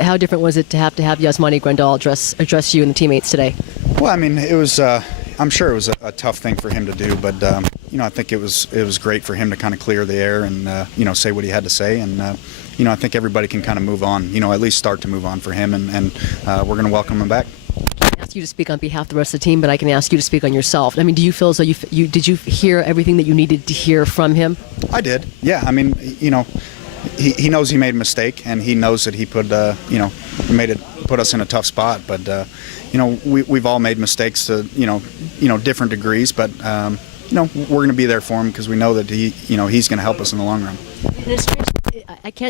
How different was it to have Yasmani Grandal address you and the teammates today? Well, I mean, it was. I'm sure it was a tough thing for him to do, but I think it was great for him to kind of clear the air and say what he had to say, and I think everybody can kind of move on. At least start to move on for him, and we're going to welcome him back. I can ask you to speak on behalf of the rest of the team, but I can ask you to speak on yourself. I mean, do you feel as though did you hear everything that you needed to hear from him? I did. Yeah. I mean, he knows he made a mistake, and he knows that he put us in a tough spot. But we've all made mistakes to different degrees. But we're going to be there for him because we know that he's going to help us in the long run. And it's strange.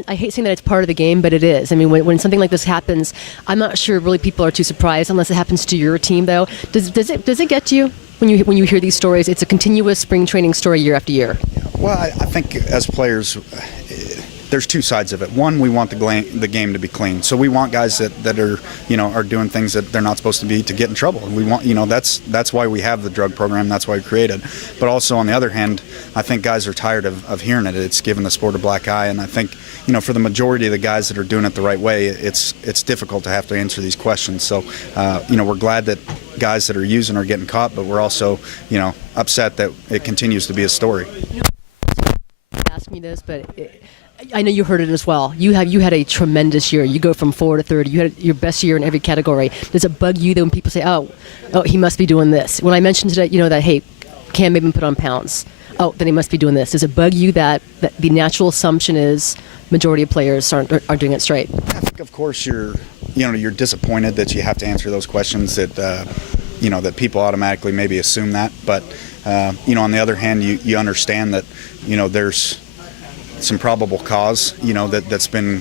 I hate saying that it's part of the game, but it is. I mean, when something like this happens, I'm not sure really people are too surprised unless it happens to your team, though. Does it get to you when you hear these stories? It's a continuous spring training story year after year. Well, I think as players, there's two sides of it. One, we want the game to be clean. So we want guys that are doing things that they're not supposed to be to get in trouble. And we want that's why we have the drug program. That's why we created. But also on the other hand, I think guys are tired of hearing it. It's given the sport a black eye. And I think for the majority of the guys that are doing it the right way, it's difficult to have to answer these questions. So we're glad that guys that are using are getting caught, but we're also upset that it continues to be a story. Ask me this, but. I know you heard it as well. You had a tremendous year. You go from 4 to 30. You had your best year in every category. Does it bug you that when people say, "Oh, he must be doing this"? When I mentioned today, that hey, Cam made him put on pounds. Oh, then he must be doing this. Does it bug you that the natural assumption is majority of players aren't doing it straight? I think, of course, you're disappointed that you have to answer those questions that people automatically maybe assume that. But on the other hand, you understand that there's some probable cause, that's been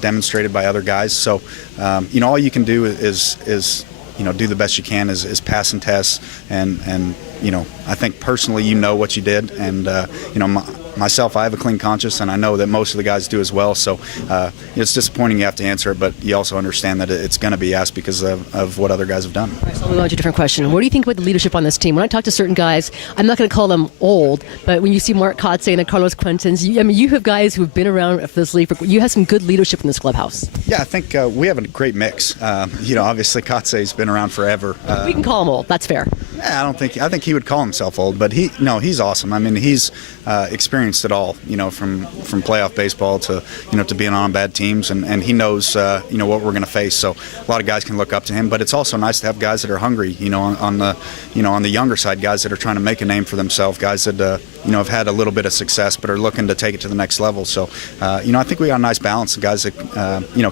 demonstrated by other guys. So, all you can do is do the best you can is passing tests. And I think personally, what you did. And, myself, I have a clean conscience, and I know that most of the guys do as well. So it's disappointing you have to answer it, but you also understand that it's going to be asked because of what other guys have done. All right, so I'll move on to a different question. What do you think about the leadership on this team? When I talk to certain guys, I'm not going to call them old, but when you see Mark Kotze and Carlos Quentins, you have guys who have been around for this league. You have some good leadership in this clubhouse. Yeah, I think we have a great mix. Obviously Kotze's been around forever. We can call him old. That's fair. Yeah, I think he would call himself old, but he's awesome. I mean, he's experienced it all, from playoff baseball to to being on bad teams, and he knows what we're going to face. So a lot of guys can look up to him, but it's also nice to have guys that are hungry, on the younger side, guys that are trying to make a name for themselves, guys that have had a little bit of success but are looking to take it to the next level. So I think we got a nice balance of guys that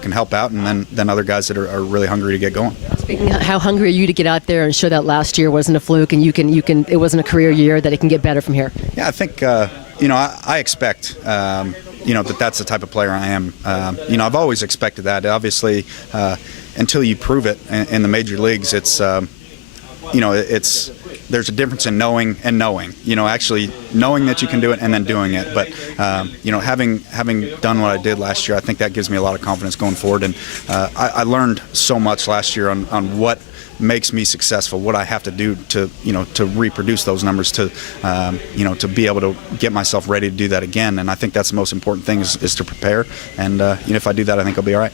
can help out, and then other guys that are really hungry to get going. Speaking of how hungry are you to get out there and show that last year wasn't a fluke, and it wasn't a career year, that it can get better from here? Yeah, I think I expect that's the type of player I am. I've always expected that. Obviously, until you prove it in the major leagues, it's there's a difference in knowing and knowing. Actually knowing that you can do it and then doing it. But having done what I did last year, I think that gives me a lot of confidence going forward. And I learned so much last year on what makes me successful, what I have to do to reproduce those numbers, to be able to get myself ready to do that again. And I think that's the most important thing is to prepare. And if I do that, I think I'll be all right.